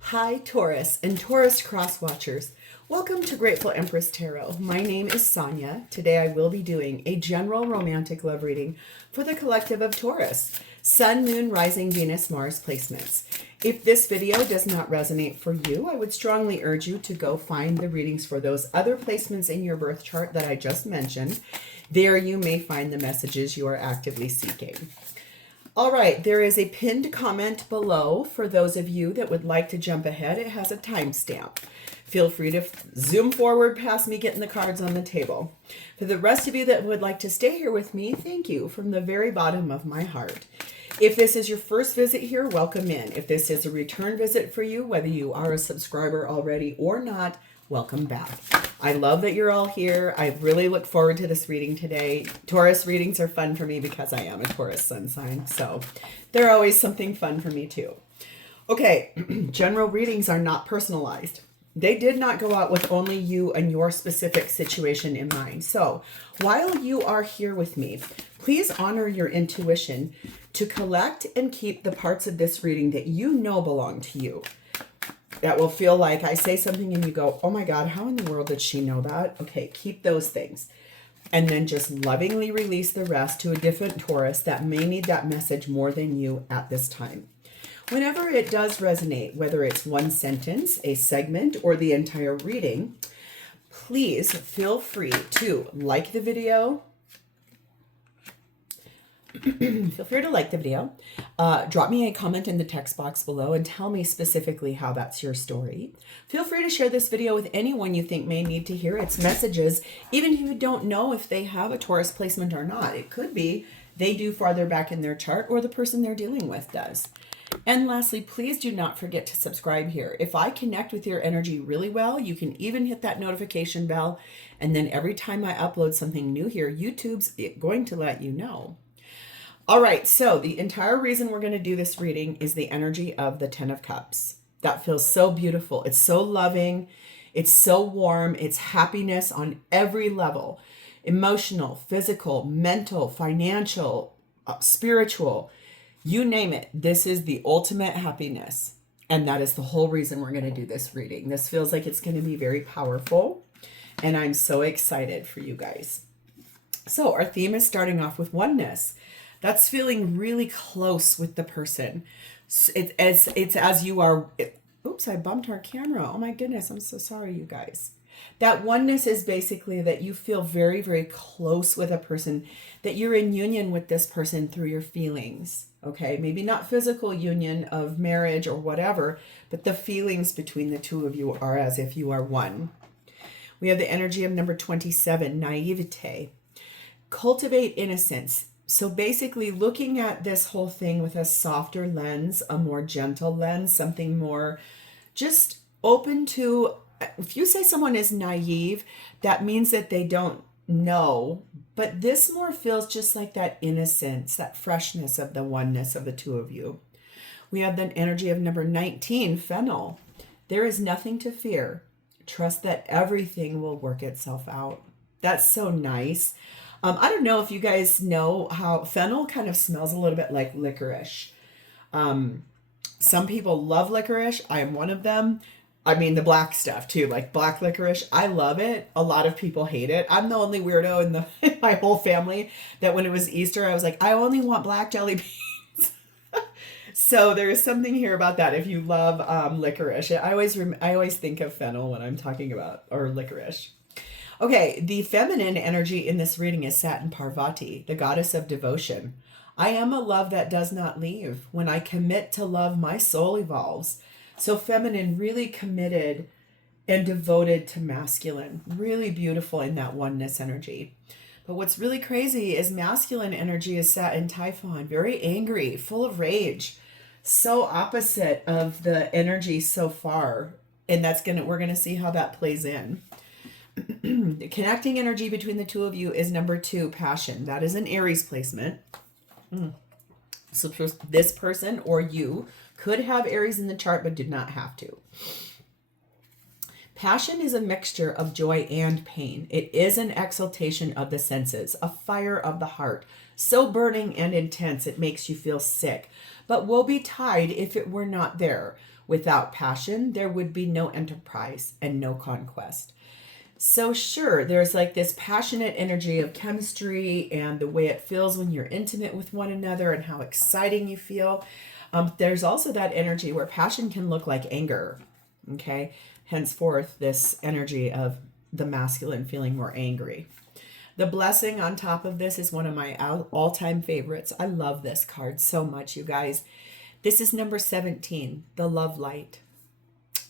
Hi, Taurus and Taurus cross watchers. Welcome to Grateful Empress Tarot. My name is Sonia. Today I will be doing a general romantic love reading for the collective of Taurus, Sun, Moon, Rising, Venus, Mars placements. If this video does not resonate for you, I would strongly urge you to go find the readings for those other placements in your birth chart that I just mentioned. There you may find the messages you are actively seeking. All right, there is a pinned comment below for those of you that would like to jump ahead. It has a timestamp. Feel free to zoom forward past me getting the cards on the table. For the rest of you that would like to stay here with me, thank you from the very bottom of my heart. If this is your first visit here, welcome in. If this is a return visit for you, whether you are a subscriber already or not, welcome back. I love that you're all here. I really look forward to this reading today. Taurus readings are fun for me because I am a Taurus sun sign, so they're always something fun for me too. Okay, general readings are not personalized. They did not go out with only you and your specific situation in mind. So while you are here with me, please honor your intuition to collect and keep the parts of this reading that you know belong to you. That will feel like I say something and you go, oh my God, how in the world did she know that? Okay, keep those things. And then just lovingly release the rest to a different Taurus that may need that message more than you at this time. Whenever it does resonate, whether it's one sentence, a segment, or the entire reading, please feel free to like the video. Feel free to like the video. Drop me a comment in the text box below and tell me specifically how that's your story. Feel free to share this video with anyone you think may need to hear its messages, even if you don't know if they have a Taurus placement or not. It could be they do farther back in their chart or the person they're dealing with does. And lastly, please do not forget to subscribe here. If I connect with your energy really well, you can even hit that notification bell. And then every time I upload something new here, YouTube's going to let you know. All right, so the entire reason we're going to do this reading is the energy of the Ten of Cups. That feels so beautiful. It's so loving. It's so warm. It's happiness on every level. Emotional, physical, mental, financial, spiritual, you name it. This is the ultimate happiness. And that is the whole reason we're going to do this reading. This feels like it's going to be very powerful. And I'm so excited for you guys. So our theme is starting off with oneness. That's feeling really close with the person. It's as you are. Oops, I bumped our camera. Oh my goodness, I'm so sorry, you guys. That oneness is basically that you feel very, very close with a person, that you're in union with this person through your feelings. Okay, maybe not physical union of marriage or whatever, but the feelings between the two of you are as if you are one. We have the energy of number 27, naivete. Cultivate innocence. So basically looking at this whole thing with a softer lens, a more gentle lens, something more just open to, if you say someone is naive, that means that they don't know. But this more feels just like that innocence, that freshness of the oneness of the two of you. We have the energy of number 19, fennel. There is nothing to fear. Trust that everything will work itself out. That's so nice. I don't know if you guys know how fennel kind of smells a little bit like licorice. Some people love licorice. I am one of them. I mean, the black stuff too, like black licorice. I love it. A lot of people hate it. I'm the only weirdo in my whole family that when it was Easter, I was like, I only want black jelly beans. So there is something here about that. If you love licorice, I always think of fennel when I'm talking about, or licorice. Okay, the feminine energy in this reading is Satin Parvati, the goddess of devotion. I am a love that does not leave. When I commit to love, my soul evolves. So feminine, really committed and devoted to masculine. Really beautiful in that oneness energy. But what's really crazy is masculine energy is Satin Typhon, very angry, full of rage. So opposite of the energy so far. And we're gonna see how that plays in. The connecting energy between the two of you is number 2, passion. That is an Aries placement. So this person or you could have Aries in the chart, but did not have to. Passion is a mixture of joy and pain. It is an exaltation of the senses, a fire of the heart, so burning and intense it makes you feel sick. but will be tied if it were not there. Without passion, there would be no enterprise and no conquest. So sure, there's like this passionate energy of chemistry and the way it feels when you're intimate with one another and how exciting you feel. There's also that energy where passion can look like anger. Okay, henceforth, this energy of the masculine feeling more angry. The blessing on top of this is one of my all-time favorites. I love this card so much, you guys. This is number 17, the love light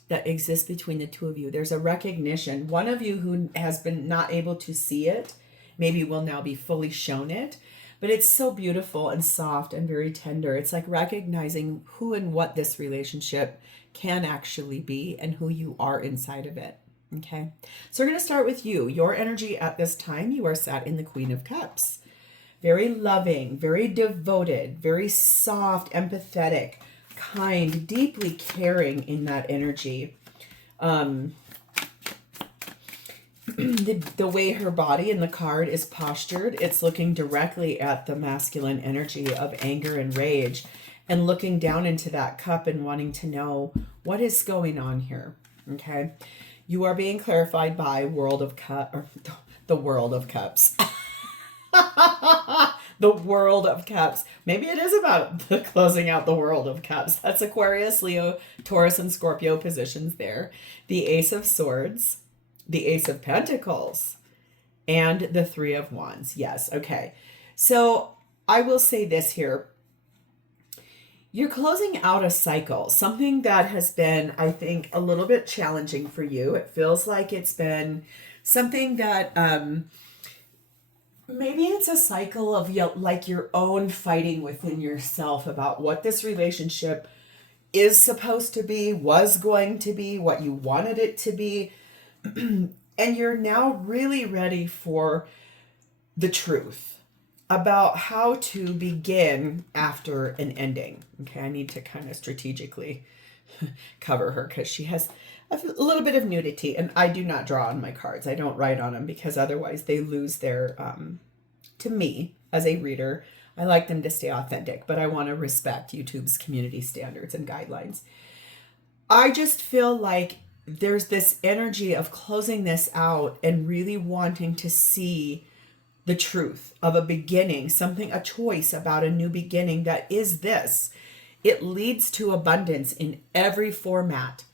that exists between the two of you. There's a recognition. One of you who has been not able to see it, maybe will now be fully shown it, but it's so beautiful and soft and very tender. It's like recognizing who and what this relationship can actually be and who you are inside of it. Okay, so we're going to start with you. Your energy at this time, you are sat in the Queen of Cups. Very loving, very devoted, very soft, empathetic, kind, deeply caring in that energy. The way her body in the card is postured, it's looking directly at the masculine energy of anger and rage and looking down into that cup and wanting to know what is going on here. Okay. You are being clarified by World of Cup, or the World of Cups. The World of Cups. Maybe it is about closing out the World of Cups. That's Aquarius, Leo, Taurus, and Scorpio positions there. The Ace of Swords, the Ace of Pentacles, and the Three of Wands. Yes, okay. So I will say this here. You're closing out a cycle, something that has been, I think, a little bit challenging for you. It feels like it's been something that maybe it's a cycle of like your own fighting within yourself about what this relationship is supposed to be, was going to be, what you wanted it to be. And you're now really ready for the truth about how to begin after an ending. Okay, I need to kind of strategically cover her because she has a little bit of nudity, and I do not draw on my cards. I don't write on them because otherwise they lose their, to me as a reader, I like them to stay authentic, but I want to respect YouTube's community standards and guidelines. I just feel like there's this energy of closing this out and really wanting to see the truth of a beginning, something, a choice about a new beginning that is this. It leads to abundance in every format,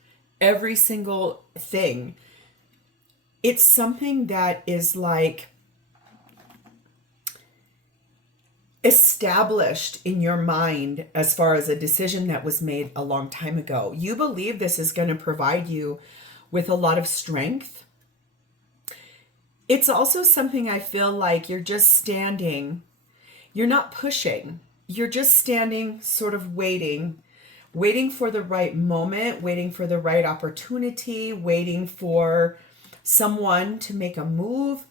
every single thing. It's something that is like established in your mind as far as a decision that was made a long time ago. You believe this is going to provide you with a lot of strength. It's also something I feel like you're just standing, you're not pushing, you're just standing, sort of waiting for the right moment, waiting for the right opportunity, waiting for someone to make a move.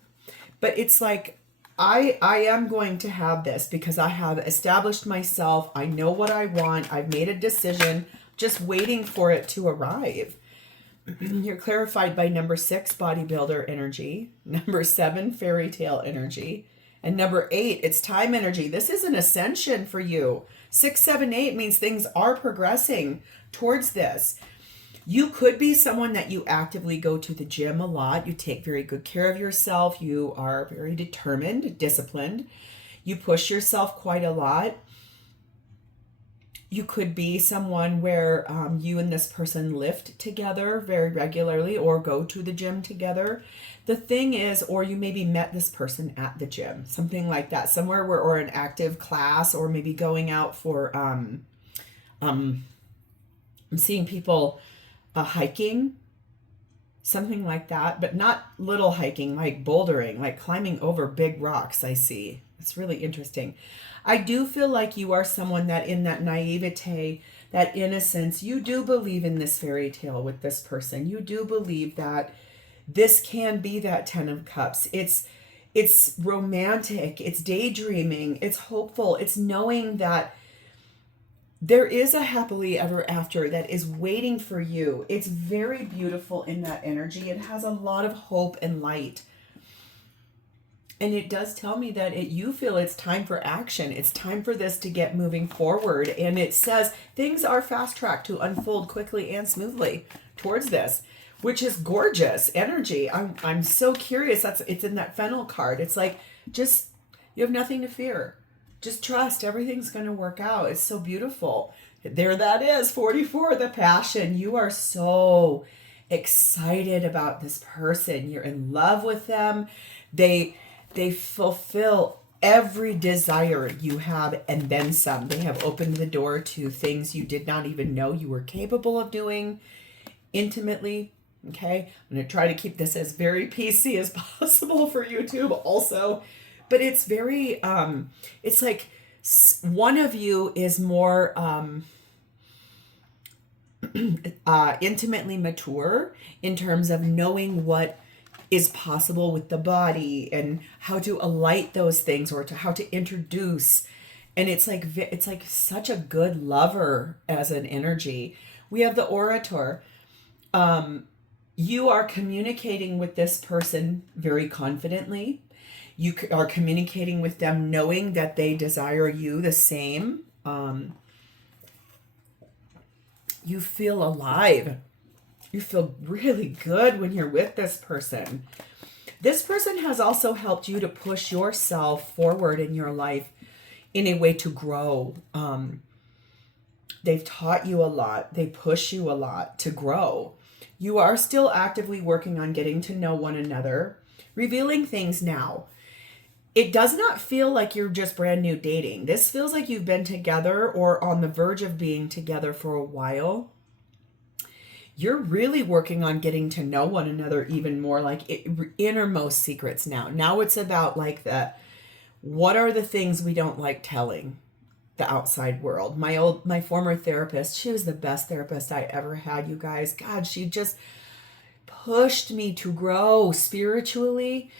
But it's like, I am going to have this because I have established myself. I know what I want. I've made a decision, just waiting for it to arrive. You're clarified by number 6, bodybuilder energy, number 7, fairy tale energy, and number 8, it's time energy. This is an ascension for you. 6, 7, 8 means things are progressing towards this. You could be someone that you actively go to the gym a lot. You take very good care of yourself. You are very determined, disciplined. You push yourself quite a lot. You could be someone where you and this person lift together very regularly or go to the gym together. The thing is, or you maybe met this person at the gym, something like that, somewhere where, or an active class, or maybe going out for, I'm seeing people hiking, something like that, but not little hiking, like bouldering, like climbing over big rocks. I see. It's really interesting. I do feel like you are someone that in that naivete, that innocence, you do believe in this fairy tale with this person. You do believe that this can be that 10 of Cups. It's romantic. It's daydreaming. It's hopeful. It's knowing that there is a happily ever after that is waiting for you. It's very beautiful in that energy. It has a lot of hope and light. And it does tell me that you feel it's time for action. It's time for this to get moving forward. And it says things are fast tracked to unfold quickly and smoothly towards this, which is gorgeous energy. I'm so curious. It's in that fennel card. It's like, just, you have nothing to fear. Just trust. Everything's going to work out. It's so beautiful. There that is, 44, the passion. You are so excited about this person. You're in love with them. They fulfill every desire you have and then some. They have opened the door to things you did not even know you were capable of doing intimately. Okay, I'm going to try to keep this as very PC as possible for YouTube also. But it's very, it's like one of you is more intimately mature in terms of knowing what is possible with the body and how to alight those things, or to how to introduce. And it's like such a good lover as an energy. We have the orator. You are communicating with this person very confidently. You are communicating with them knowing that they desire you the same. You feel alive. You feel really good when you're with this person. This person has also helped you to push yourself forward in your life in a way to grow. They've taught you a lot. They push you a lot to grow. You are still actively working on getting to know one another, revealing things now. It does not feel like you're just brand new dating. This feels like you've been together or on the verge of being together for a while. You're really working on getting to know one another even more, like innermost secrets now. Now it's about like what are the things we don't like telling the outside world. My former therapist, she was the best therapist I ever had, you guys. God, she just pushed me to grow spiritually.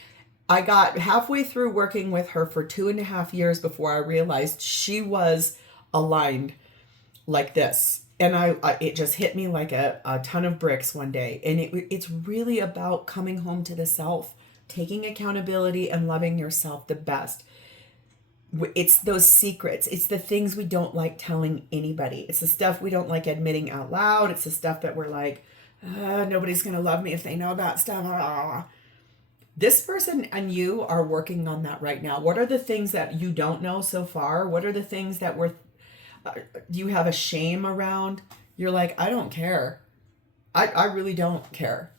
I got halfway through working with her for 2.5 years before I realized she was aligned like this. And it just hit me like a ton of bricks one day. And it's really about coming home to the self, taking accountability and loving yourself the best. It's those secrets. It's the things we don't like telling anybody. It's the stuff we don't like admitting out loud. It's the stuff that we're like, nobody's going to love me if they know that stuff. This person and you are working on that right now. What are the things that you don't know so far? What are the things that you have a shame around? You're like, I don't care. I really don't care.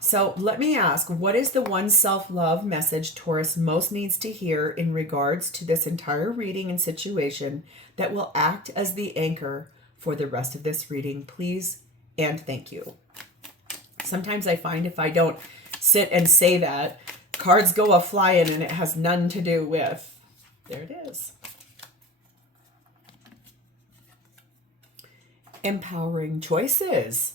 So let me ask, what is the one self-love message Taurus most needs to hear in regards to this entire reading and situation that will act as the anchor for the rest of this reading? Please and thank you. Sometimes I find if I don't sit and say that, cards go a-flying and it has none to do with. There it is. Empowering choices.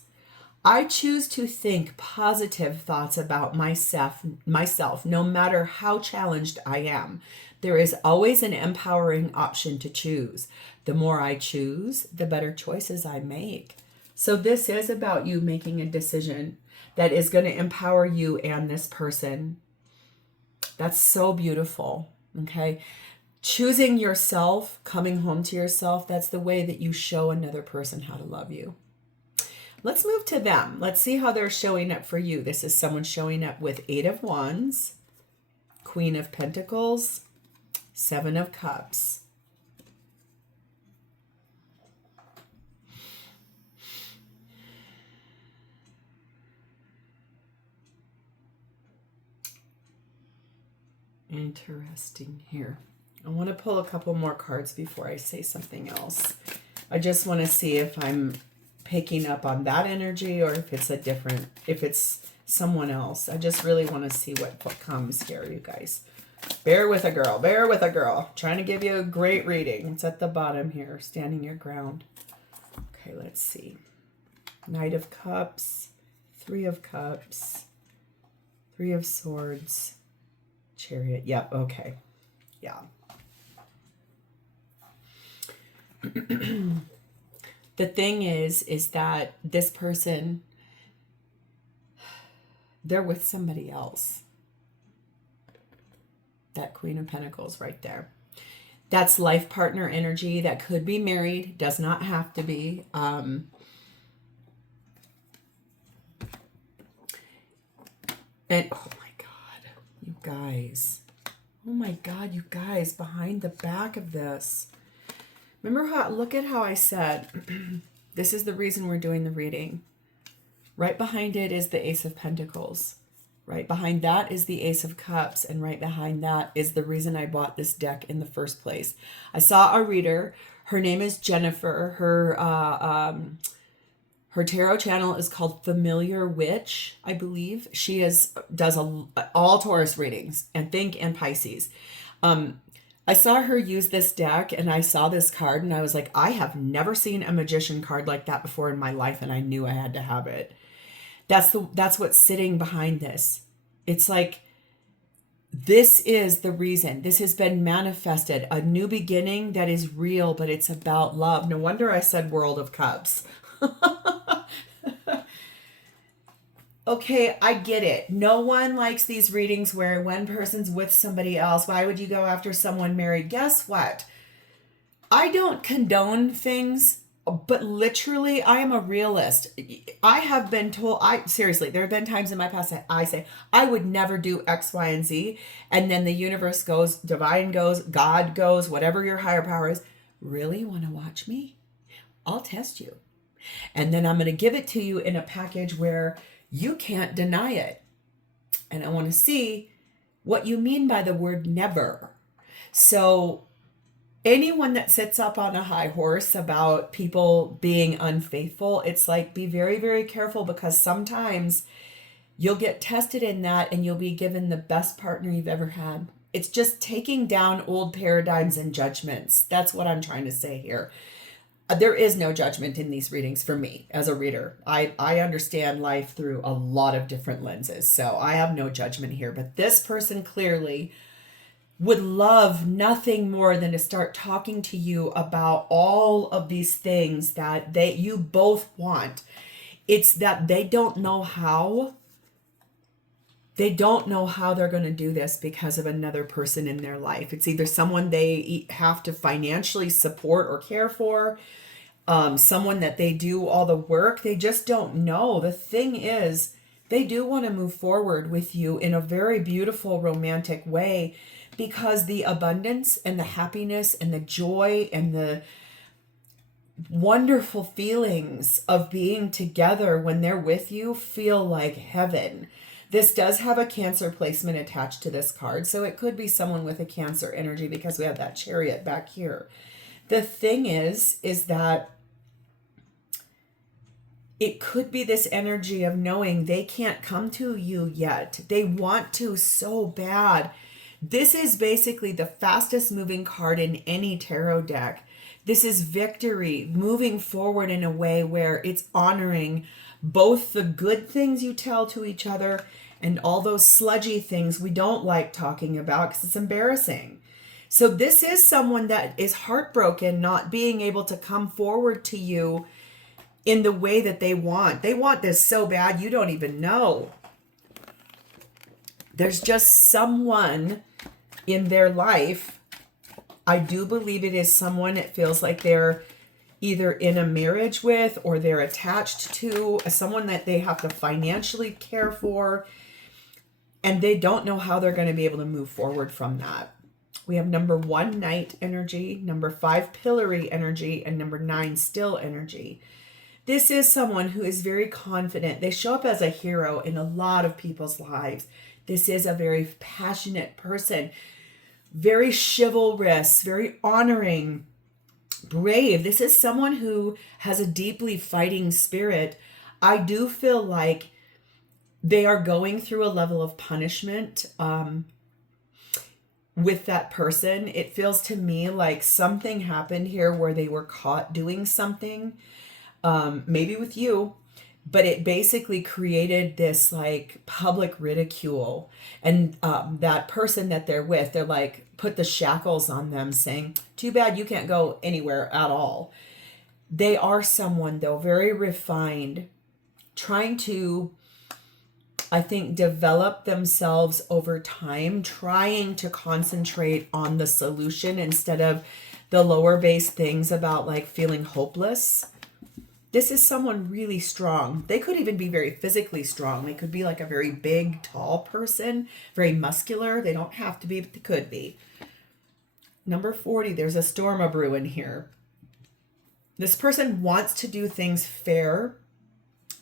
I choose to think positive thoughts about myself, no matter how challenged I am. There is always an empowering option to choose. The more I choose, the better choices I make. So this is about you making a decision that is going to empower you and this person. That's so beautiful. Okay. Choosing yourself, coming home to yourself, that's the way that you show another person how to love you. Let's move to them. Let's see how they're showing up for you. This is someone showing up with 8 of Wands, Queen of Pentacles, 7 of Cups. Interesting here. I want to pull a couple more cards before I say something else. I just want to see if I'm picking up on that energy or if it's someone else. I just really want to see what comes here, you guys. Bear with a girl. Bear with a girl. Trying to give you a great reading. It's at the bottom here. Standing your ground. Okay, let's see. Knight of Cups. 3 of Cups. 3 of Swords. Chariot. Yep, okay. Yeah. The thing is that this person, they're with somebody else. That Queen of Pentacles right there. That's life partner energy. That could be married, does not have to be. And oh my God, you guys. Oh my God, you guys, behind the back of this. Remember how, look at how I said, this is the reason we're doing the reading. Right behind it is the Ace of Pentacles. Right behind that is the Ace of Cups. And right behind that is the reason I bought this deck in the first place. I saw a reader. Her name is Jennifer. Her tarot channel is called Familiar Witch, I believe. She does all Taurus readings and Pisces. I saw her use this deck and I saw this card and I was like, I have never seen a magician card like that before in my life, and I knew I had to have it. That's what's sitting behind this. It's like, this is the reason. This has been manifested. A new beginning that is real, but it's about love. No wonder I said World of Cups. Okay, I get it. No one likes these readings where one person's with somebody else. Why would you go after someone married? Guess what? I don't condone things, but literally I am a realist. I have been told, seriously, there have been times in my past that I say, I would never do X, Y, and Z. And then the universe goes, divine goes, God goes, whatever your higher power is. Really want to watch me? I'll test you. And then I'm going to give it to you in a package where you can't deny it. And I want to see what you mean by the word never. So anyone that sits up on a high horse about people being unfaithful, it's like, be very, very careful, because sometimes you'll get tested in that and you'll be given the best partner you've ever had. It's just taking down old paradigms and judgments. That's what I'm trying to say here. There is no judgment in these readings for me as a reader. I understand life through a lot of different lenses, so I have no judgment here. But this person clearly would love nothing more than to start talking to you about all of these things that you both want. It's that they don't know how. They don't know how they're going to do this because of another person in their life. It's either someone they have to financially support or care for, someone that they do all the work. They just don't know. The thing is, they do want to move forward with you in a very beautiful, romantic way, because the abundance and the happiness and the joy and the wonderful feelings of being together when they're with you feel like heaven. This does have a Cancer placement attached to this card, so it could be someone with a Cancer energy because we have that Chariot back here. The thing is that it could be this energy of knowing they can't come to you yet. They want to so bad. This is basically the fastest moving card in any tarot deck. This is victory, moving forward in a way where it's honoring both the good things you tell to each other and all those sludgy things we don't like talking about because it's embarrassing. So this is someone that is heartbroken not being able to come forward to you in the way that they want. They want this so bad you don't even know. There's just someone in their life. I do believe it is someone it feels like they're either in a marriage with or they're attached to, someone that they have to financially care for, and they don't know how they're going to be able to move forward from that. We have number 1, Knight energy, number 5, Pillory energy, and number 9, Still energy. This is someone who is very confident. They show up as a hero in a lot of people's lives. This is a very passionate person, very chivalrous, very honoring, brave. This is someone who has a deeply fighting spirit. I do feel like they are going through a level of punishment with that person. It feels to me like something happened here where they were caught doing something, maybe with you, but it basically created this like public ridicule. And that person that they're with, they're like, put the shackles on them saying, too bad you can't go anywhere at all. They are someone though, very refined, trying to I think, develop themselves over time, trying to concentrate on the solution instead of the lower base things about like feeling hopeless. This is someone really strong. They could even be very physically strong. They could be like a very big, tall person, very muscular. They don't have to be, but they could be. Number 40, there's a storm a brewing here. This person wants to do things fair.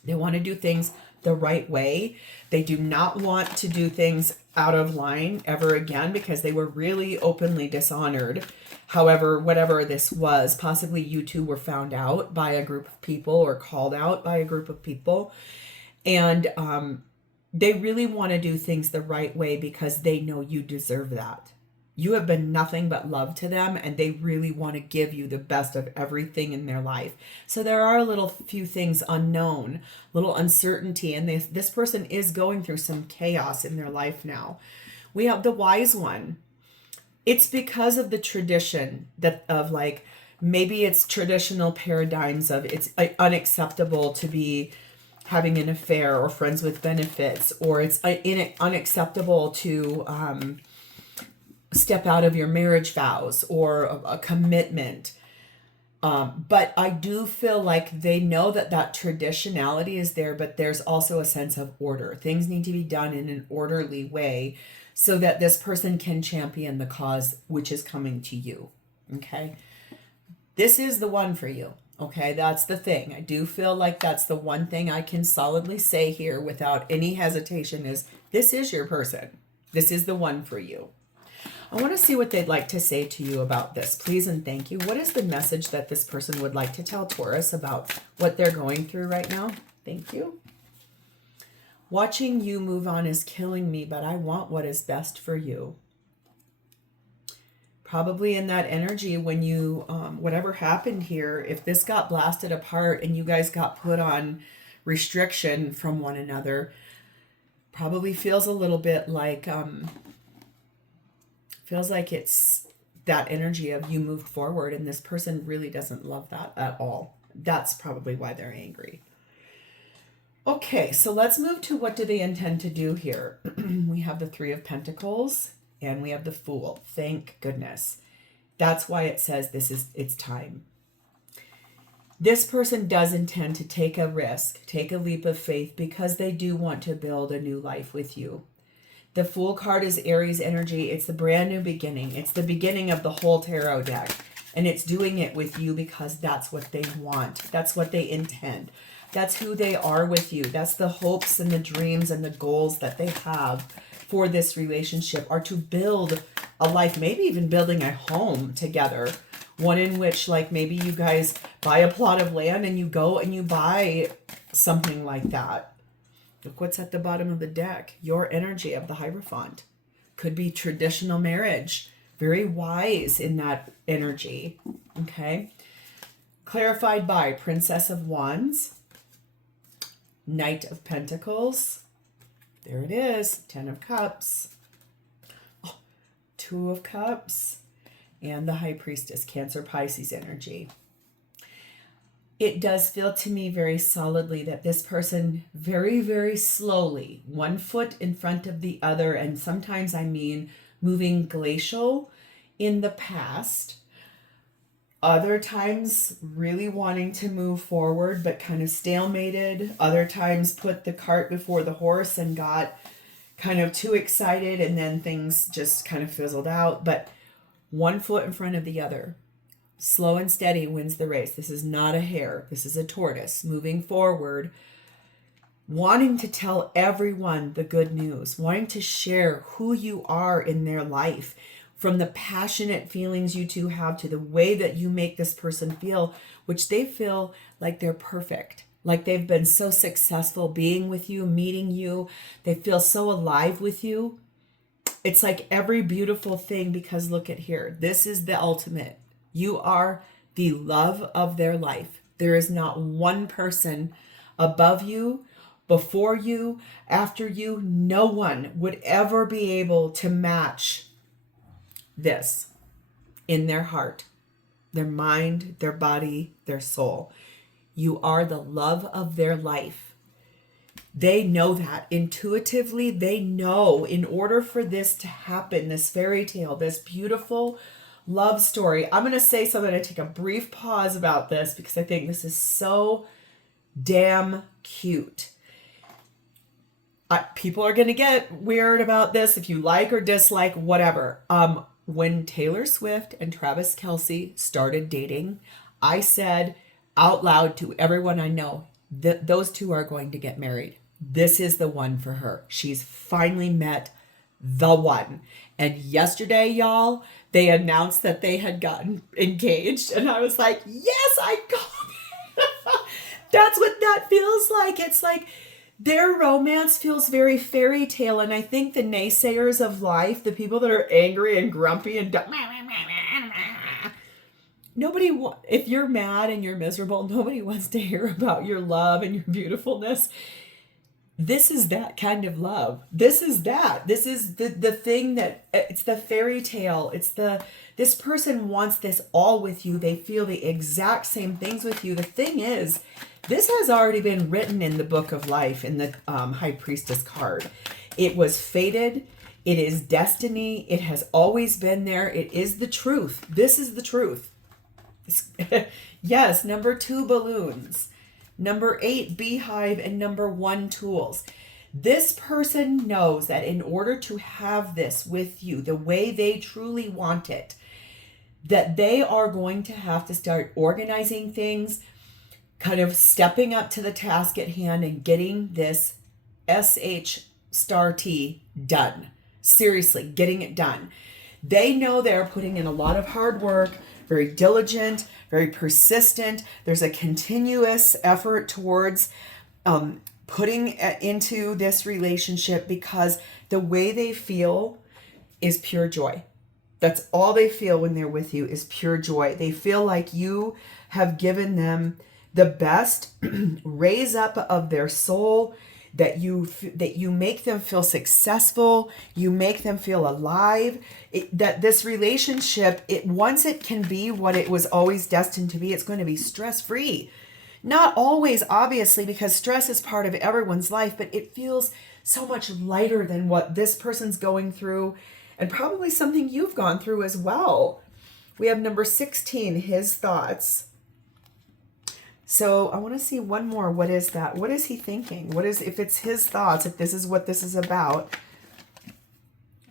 They want to do things the right way. They do not want to do things out of line ever again because they were really openly dishonored. However, whatever this was, possibly you two were found out by a group of people or called out by a group of people. And they really want to do things the right way because they know you deserve that. You have been nothing but love to them, and they really want to give you the best of everything in their life. So there are a little few things unknown, little uncertainty, and this person is going through some chaos in their life now. We have the wise one. It's because of the tradition that of like, maybe it's traditional paradigms of it's unacceptable to be having an affair or friends with benefits, or it's unacceptable to step out of your marriage vows or a commitment. But I do feel like they know that that traditionality is there, but there's also a sense of order. Things need to be done in an orderly way so that this person can champion the cause which is coming to you. Okay. This is the one for you. Okay. That's the thing. I do feel like that's the one thing I can solidly say here without any hesitation is this is your person. This is the one for you. I want to see what they'd like to say to you about this. Please and thank you. What is the message that this person would like to tell Taurus about what they're going through right now? Thank you. Watching you move on is killing me, but I want what is best for you. Probably in that energy when you, whatever happened here, if this got blasted apart and you guys got put on restriction from one another, probably feels a little bit like... feels like it's that energy of you moved forward and this person really doesn't love that at all. That's probably why they're angry. Okay, so let's move to what do they intend to do here. We have the Three of Pentacles and we have the Fool. Thank goodness. That's why it says it's time. This person does intend to take a risk, take a leap of faith because they do want to build a new life with you. The Fool card is Aries energy. It's the brand new beginning. It's the beginning of the whole tarot deck. And it's doing it with you because that's what they want. That's what they intend. That's who they are with you. That's the hopes and the dreams and the goals that they have for this relationship are to build a life, maybe even building a home together. One in which like maybe you guys buy a plot of land and you go and you buy something like that. Look what's at the bottom of the deck. Your energy of the Hierophant. Could be traditional marriage. Very wise in that energy. Okay. Clarified by Princess of Wands. Knight of Pentacles. There it is. 10 of Cups. Oh, 2 of Cups. And the High Priestess. Cancer Pisces energy. It does feel to me very solidly that this person very, very slowly, one foot in front of the other, and sometimes I mean moving glacial in the past. Other times really wanting to move forward, but kind of stalemated. Other times put the cart before the horse and got kind of too excited and then things just kind of fizzled out. But one foot in front of the other. Slow and steady wins the race. This is not a hare. This is a tortoise moving forward, wanting to tell everyone the good news, wanting to share who you are in their life, from the passionate feelings you two have to the way that you make this person feel, which they feel like they're perfect, like they've been so successful being with you, meeting you. They feel so alive with you. It's like every beautiful thing because look at here. This is the ultimate. You are the love of their life. There is not one person above you, before you, after you. No one would ever be able to match this in their heart, their mind, their body, their soul. You are the love of their life. They know that intuitively. They know in order for this to happen, this fairy tale, this beautiful love story. I'm going to say something. I take a brief pause about this because I think this is so damn cute. People are going to get weird about this if you like or dislike, whatever. When Taylor Swift and Travis Kelce started dating, I said out loud to everyone I know that those two are going to get married. This is the one for her. She's finally met the one. And yesterday, y'all, they announced that they had gotten engaged. And I was like, yes, I got it. That's what that feels like. It's like their romance feels very fairy tale. And I think the naysayers of life, the people that are angry and grumpy and nobody, if you're mad and you're miserable, nobody wants to hear about your love and your beautifulness. This is that kind of love. This is that. This is the thing that, it's the fairy tale. It's this person wants this all with you. They feel the exact same things with you. The thing is, this has already been written in the book of life in the High Priestess card. It was fated. It is destiny. It has always been there. It is the truth. This is the truth. Yes, number 2 balloons. Number 8 beehive, and number 1 tools. This person knows that in order to have this with you the way they truly want it, that they are going to have to start organizing things, kind of stepping up to the task at hand and getting this SH*T done. Seriously, getting it done. They know they're putting in a lot of hard work, very diligent, very persistent. There's a continuous effort towards putting into this relationship because the way they feel is pure joy. That's all they feel when they're with you is pure joy. They feel like you have given them the best raise up of their soul, that you make them feel successful, you make them feel alive, that this relationship, once it can be what it was always destined to be, it's going to be stress-free. Not always, obviously, because stress is part of everyone's life, but it feels so much lighter than what this person's going through, and probably something you've gone through as well. We have number 16, his thoughts. So I want to see one more. What is that? What is he thinking? If it's his thoughts, if this is what this is about.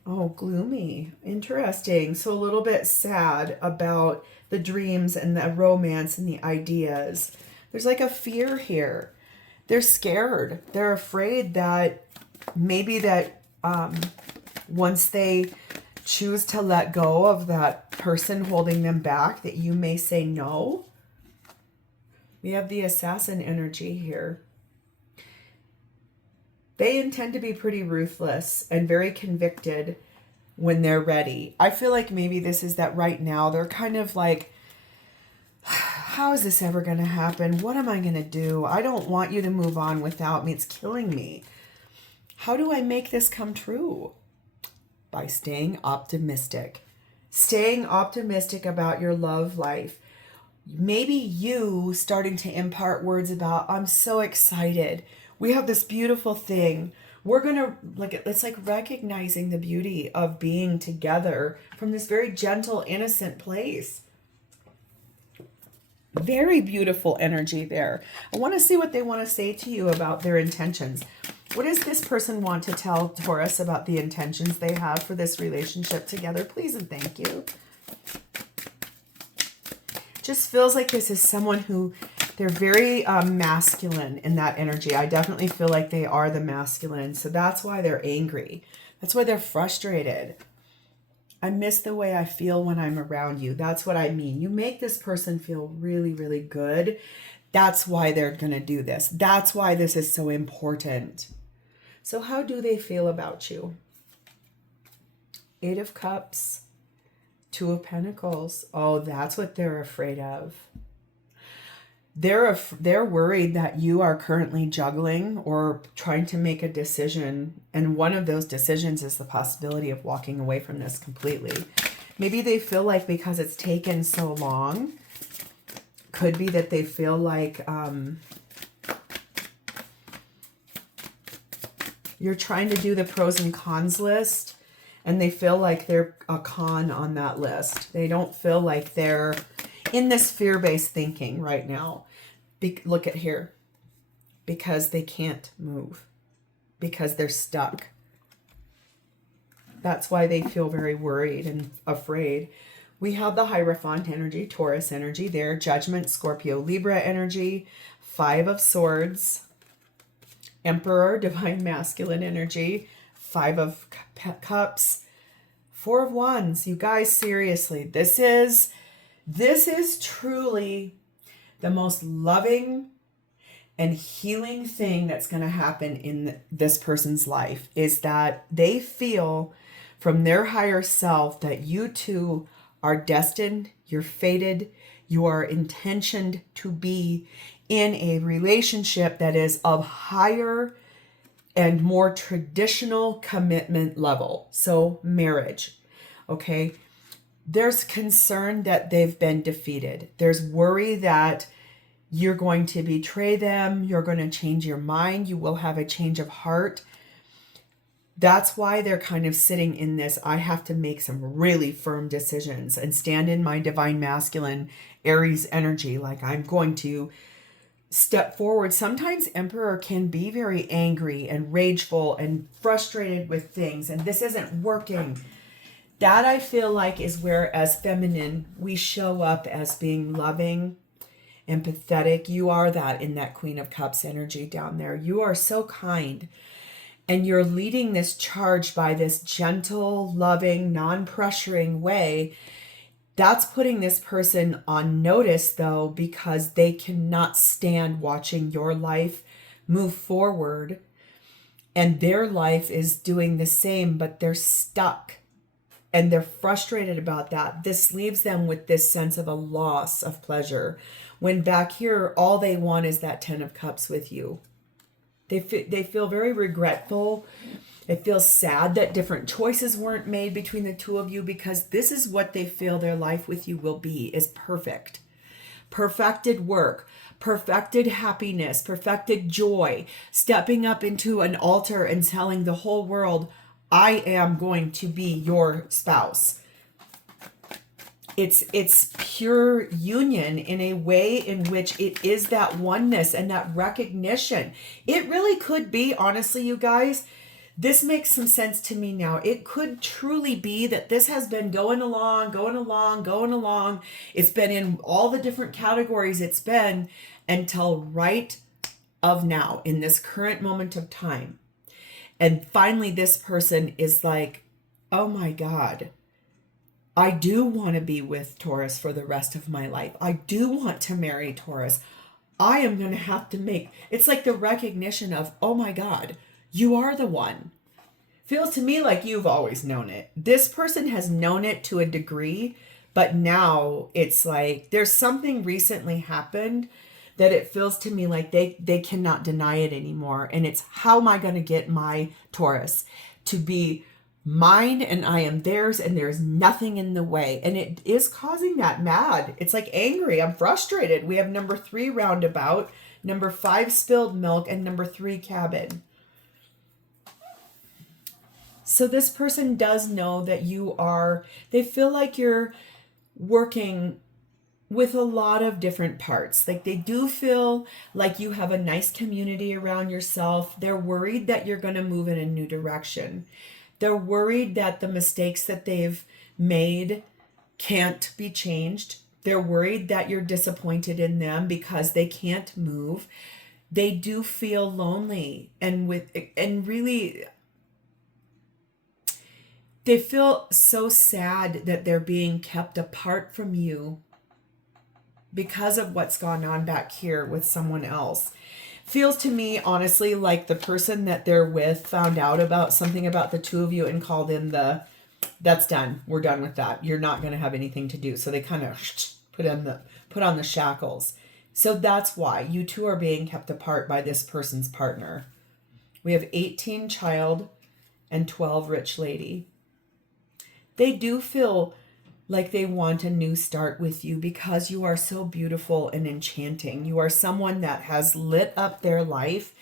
Oh, gloomy. Interesting. So a little bit sad about the dreams and the romance and the ideas. There's like a fear here. They're scared. They're afraid that maybe that once they choose to let go of that person holding them back, that you may say no. We have the assassin energy here. They intend to be pretty ruthless and very convicted when they're ready. I feel like maybe this is that right now they're kind of like, how is this ever going to happen? What am I going to do? I don't want you to move on without me. It's killing me. How do I make this come true? By staying optimistic. Staying optimistic about your love life. Maybe you starting to impart words about, I'm so excited. We have this beautiful thing. We're going to, it's like recognizing the beauty of being together from this very gentle, innocent place. Very beautiful energy there. I want to see what they want to say to you about their intentions. What does this person want to tell Taurus about the intentions they have for this relationship together? Please and thank you. Just feels like this is someone who they're very masculine in that energy. I definitely feel like they are the masculine. So that's why they're angry. That's why they're frustrated. I miss the way I feel when I'm around you. That's what I mean. You make this person feel really, really good. That's why they're going to do this. That's why this is so important. So how do they feel about you? 8 of Cups. 2 of Pentacles. Oh, that's what they're afraid of. They're worried that you are currently juggling or trying to make a decision. And one of those decisions is the possibility of walking away from this completely. Maybe they feel like because it's taken so long, could be that they feel like You're trying to do the pros and cons list, and they feel like they're a con on that list. They don't feel like they're in this fear-based thinking right now. Look at here. Because they can't move. Because they're stuck. That's why they feel very worried and afraid. We have the Hierophant energy, Taurus energy there, Judgment, Scorpio, Libra energy, 5 of Swords, Emperor, Divine Masculine energy, 5 of Cups, 4 of Wands. You guys, seriously, this is truly the most loving and healing thing that's going to happen in this person's life, is that they feel from their higher self that you two are destined, you're fated, you are intentioned to be in a relationship that is of higher and more traditional commitment level. So marriage, okay? There's concern that they've been defeated. There's worry that you're going to betray them. You're going to change your mind. You will have a change of heart. That's why they're kind of sitting in this, I have to make some really firm decisions and stand in my divine masculine Aries energy. Like, I'm going to step forward. Sometimes Emperor can be very angry and rageful and frustrated with things, and this isn't working. That, I feel like, is where, as feminine, we show up as being loving, empathetic. You are that in that Queen of Cups energy down there. You are so kind. And you're leading this charge by this gentle, loving, non-pressuring way. That's putting this person on notice, though, because they cannot stand watching your life move forward. And their life is doing the same, but they're stuck. And they're frustrated about that. This leaves them with this sense of a loss of pleasure. When back here, all they want is that 10 of Cups with you. They feel very regretful. They feel sad that different choices weren't made between the two of you, because this is what they feel their life with you will be, is perfect. Perfected work, perfected happiness, perfected joy, stepping up into an altar and telling the whole world, I am going to be your spouse. It's pure union in a way in which it is that oneness and that recognition. It really could be, honestly, you guys, this makes some sense to me now. It could truly be that this has been going along. It's been in all the different categories it's been until right of now, in this current moment of time. And finally, this person is like, oh my God, I do want to be with Taurus for the rest of my life. I do want to marry Taurus. I am going to have to make, it's like the recognition of, oh my God, you are the one. Feels to me like you've always known it. This person has known it to a degree, but now it's like there's something recently happened that it feels to me like they cannot deny it anymore. And it's, how am I going to get my Taurus to be mine and I am theirs and there's nothing in the way? And it is causing that mad. It's like angry. I'm frustrated. We have number 3 roundabout, number 5 spilled milk, and number 3 cabin. So this person does know that they feel like you're working with a lot of different parts. Like, they do feel like you have a nice community around yourself. They're worried that you're going to move in a new direction. They're worried that the mistakes that they've made can't be changed. They're worried that you're disappointed in them because they can't move. They do feel lonely and really they feel so sad that they're being kept apart from you because of what's gone on back here with someone else. Feels to me, honestly, like the person that they're with found out about something about the two of you and called in that's done. We're done with that. You're not going to have anything to do. So they kind of put on the shackles. So that's why you two are being kept apart by this person's partner. We have 18 child and 12 rich lady. They do feel like they want a new start with you because you are so beautiful and enchanting. You are someone that has lit up their life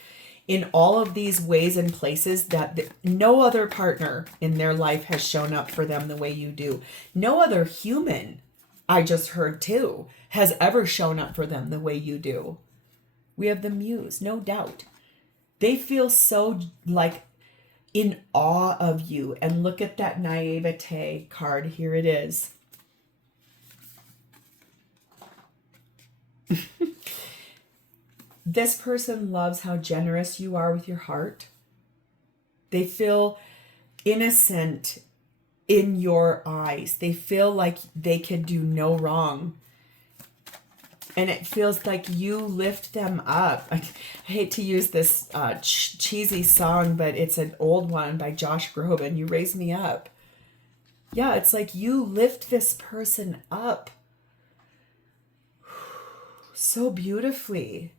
in all of these ways and places that no other partner in their life has shown up for them the way you do. No other human, I just heard too, has ever shown up for them the way you do. We have the muse, no doubt. They feel so like in awe of you. And look at that naivete card. Here it is. This person loves how generous you are with your heart. They feel innocent in your eyes. They feel like they could do no wrong. And it feels like you lift them up. I hate to use this cheesy song, but it's an old one by Josh Groban. You raise me up. Yeah, it's like you lift this person up so beautifully.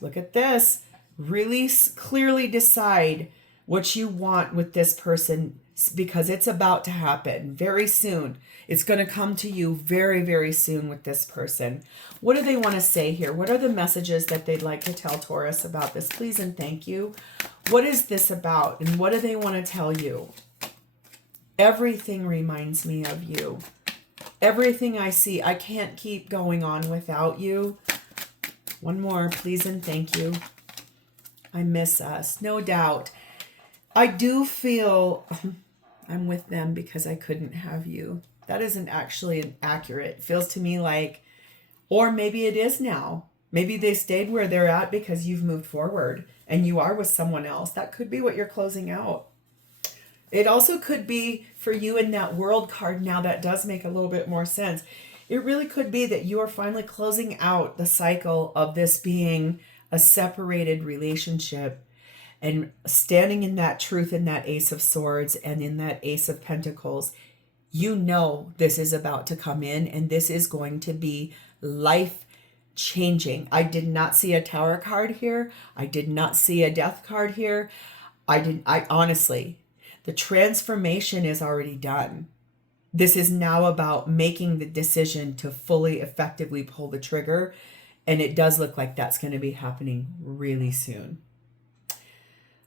Look at this. Really clearly decide what you want with this person, because it's about to happen very soon. It's going to come to you very, very soon with this person. What do they want to say here? What are the messages that they'd like to tell Taurus about this? Please and thank you. What is this about? And what do they want to tell you? Everything reminds me of you. Everything I see, I can't keep going on without you. One more, please and thank you. I miss us, no doubt. I do feel I'm with them because I couldn't have you. That isn't actually accurate. It feels to me like, or maybe it is now. Maybe they stayed where they're at because you've moved forward and you are with someone else. That could be what you're closing out. It also could be for you in that world card now. That does make a little bit more sense. It really could be that you are finally closing out the cycle of this being a separated relationship and standing in that truth in that Ace of Swords and in that Ace of Pentacles. You know this is about to come in and this is going to be life changing. I did not see a Tower card here. I did not see a Death card here. I honestly, the transformation is already done. This is now about making the decision to fully effectively pull the trigger. And it does look like that's going to be happening really soon.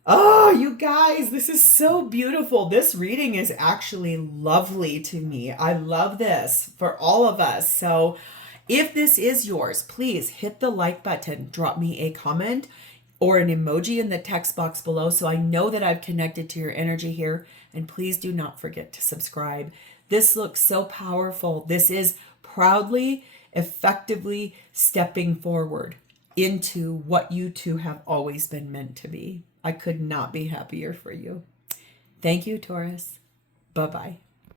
Oh, you guys, this is so beautiful. This reading is actually lovely to me. I love this for all of us. So if this is yours, please hit the like button, drop me a comment or an emoji in the text box below so I know that I've connected to your energy here. And please do not forget to subscribe. This looks so powerful. This is proudly, effectively stepping forward into what you two have always been meant to be. I could not be happier for you. Thank you, Taurus. Bye-bye.